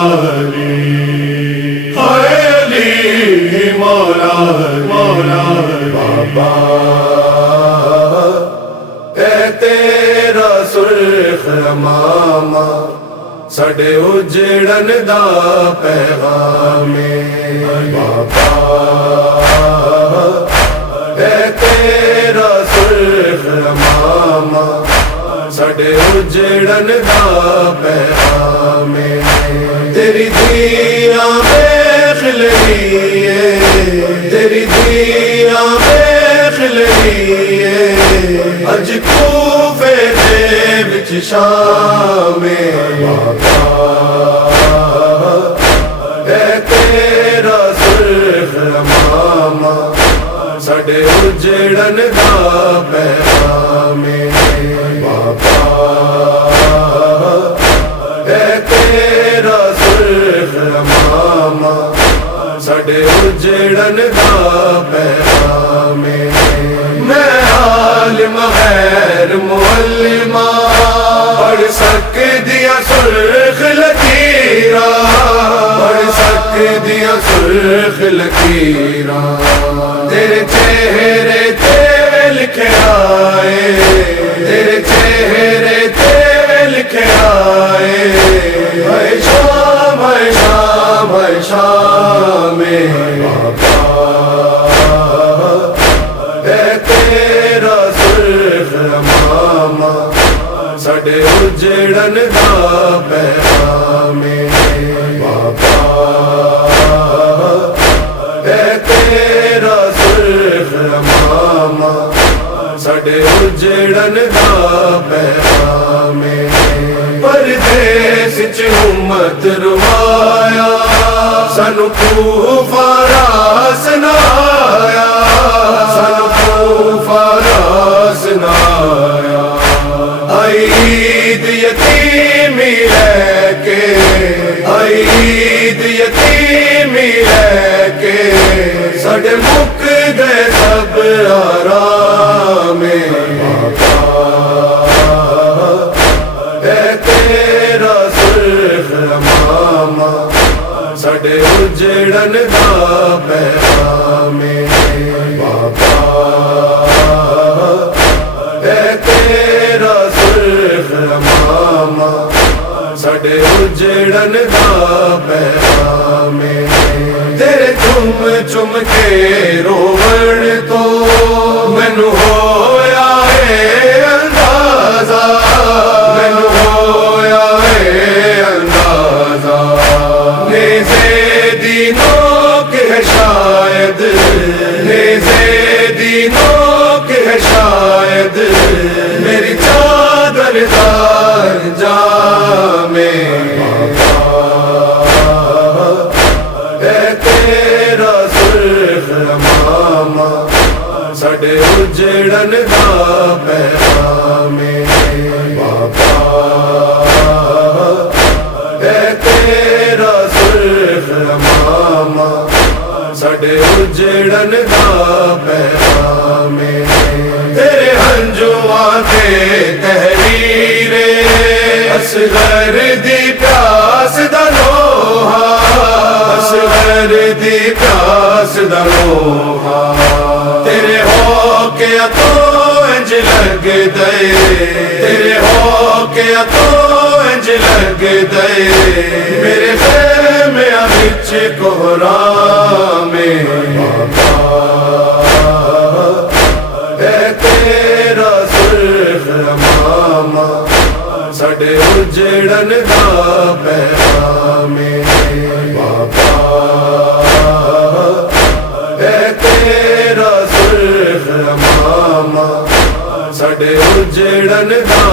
علی ہائے علی مولا مولا بابا اے تیرا سرخ امامہ ساڈے اجڑن دا پیغام بابا اے تیرا سرخ امامہ ساڈے اجڑن دا پیغام تیری دیاں بیخ لئیے تیری دیاں بیخ لئیے اج کوفے دے وچ شام بابا اے تیرا سرخ امامہ ساڈے اجڑن دا پیغام بابا اے تیرا سرخ امامہ ساڈے اجڑن دا پیغام میں عالم غیر معلمہ پڑھ سکدیاں سرخ لکیراں پڑھ سکدیاں سرخ لکیراں تیرے چہرے تے لکھے آئے تیرے چہرے تے لکھے آئے اے شام اے شام اے شام بابا اے تیرا سرخ امامہ ساڈے اجڑن دا پیغام بابا اے تیرا سرخ امامہ ساڈے اجڑن دا پیغام پردیس چ امت روایا سانو کوفہ راس نہ آیا سانو کوفہ راس نہ آیا آئی عید یتیمی لے کے آئی عید یتیمی لے کے ساڈے مک گئے سب آرام بابا اے تیرا سرخ امامہ ساڈے اجڑن دا پیغام بابا اے تیرا سرخ امامہ ساڈے اجڑن دا پیغام تیرے چم چم کے روڑ تو مینوں ہویا ہے اندازہ مینوں ہویا ہے اندازہ نیزے دی نوک ہے شاید نیزے دی نوک ہے شاید میری چادر دار جام بابا اے تیرا سرخ امامہ ساڈے اجڑن دا پیغام بابا اے تیرا سرخ امامہ ساڈے اجڑن دا پیغام تیرے ہنجواں تے تحریر اصغر دی پیاس دا لوہا اصغر دی پیاس دا لوہا تیرے ہو کے تو انج لگ دے تیرے ہو کے تو انج لگ دے میرے خیمے وچ کوہرام بابا اے تیرا سرخ امامہ ساڈے اجڑن دا پیغام بابا اے تیرا سرخ امامہ ساڈے اجڑن دا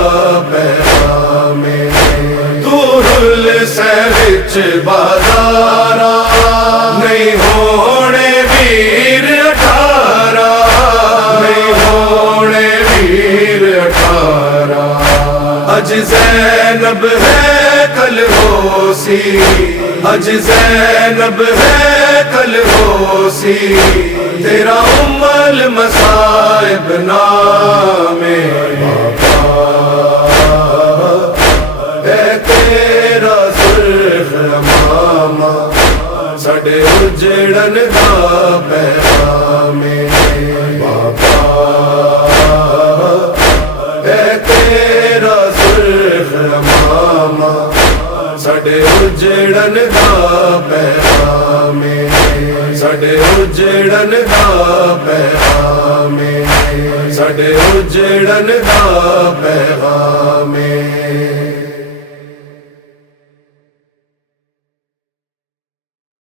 پیغام دور السہچ بازاراں نہیں ہونے ویر 18 نہیں ہونے ویر 18 اج زینب ہے کل ہوسی اج زینب ہے کل ہوسی تیرا المصائب نام بابا اے تیرا سرخ دا پیغام ہے، ساڈے اجڑن دا پیغام ہے۔